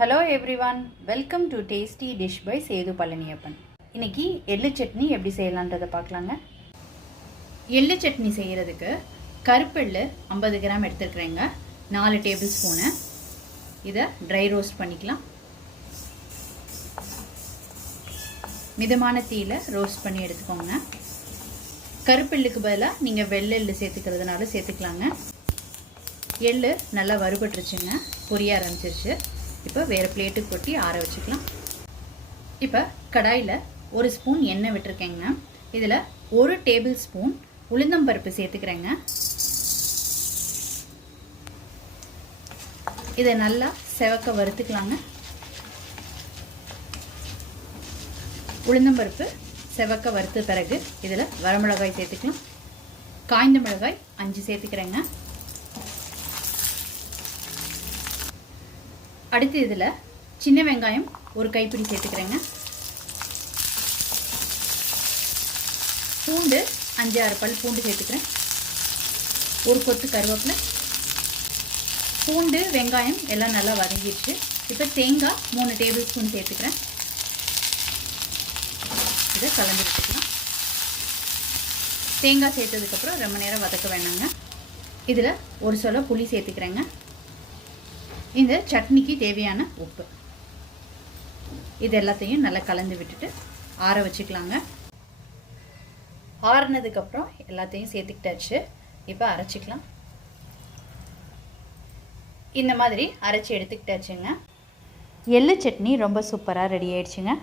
Hello everyone, welcome to Tasty Dish by Sethu Palaniyappan. இன்னைக்கு எள்ளு சட்னி எப்படி செய்யலாம்ன்றதை பார்க்கலாங்க. எள்ளு சட்னி செய்யறதுக்கு கருப்பெள்ளு 50 கிராம் எடுத்துக்கிறேங்க. 4 table spoon. இதை ட்ரை ரோஸ்ட் பண்ணிக்கலாம். மிதமான தீயில ரோஸ்ட் பண்ணி எடுத்துக்கோங்க. கருப்பெள்ளுக்கு பதிலாக நீங்கள் வெள்ளை எள்ளு சேர்த்துக்கிறதுனால சேர்த்துக்கலாங்க. எள்ளு நல்லா வறுபட்டுருச்சுங்க, பொரிய ஆரம்பிச்சிருச்சு. இப்போ வேறு பிளேட்டுக்கு கொட்டி ஆற வச்சுக்கலாம். இப்போ கடாயில் 1 ஸ்பூன் எண்ணெய் விட்டுருக்கேங்க. இதில் 1 டேபிள் ஸ்பூன் உளுந்தம்பருப்பு சேர்த்துக்கிறேங்க. இதை நல்லா செவக்க வறுத்துக்கலாங்க. உளுந்தம்பருப்பு செவக்க வறுத்த பிறகு இதில் வரமிளகாய் சேர்த்துக்கலாம். காய்ந்த மிளகாய் 5 சேர்த்துக்கிறேங்க. அடுத்து இதில் சின்ன வெங்காயம் 1 கைப்பிடி சேர்த்துக்கிறேங்க. பூண்டு 5-6 பல் பூண்டு சேர்த்துக்கிறேன். 1 கொத்து கருவேப்பிலை. பூண்டு வெங்காயம் எல்லாம் நல்லா வதங்கிடுச்சு. இப்போ தேங்காய் 3 டேபிள் ஸ்பூன் சேர்த்துக்கிறேன். இதை கலந்து வச்சுக்கலாம். தேங்காய் சேர்த்ததுக்கப்புறம் ரொம்ப நேரம் வதக்க வேணாங்க. இதில் ஒரு சொல புளி சேர்த்துக்கிறேங்க. இந்த சட்னிக்கு தேவையான உப்பு. இது எல்லாத்தையும் நல்லா கலந்து விட்டுட்டு ஆற வச்சுக்கலாங்க. ஆறுனதுக்கப்புறம் எல்லாத்தையும் சேர்த்துக்கிட்டாச்சு. இப்போ அரைச்சிக்கலாம். இந்த மாதிரி அரைச்சி எடுத்துக்கிட்டாச்சுங்க. எள்ளு சட்னி ரொம்ப சூப்பராக ரெடி ஆயிடுச்சுங்க.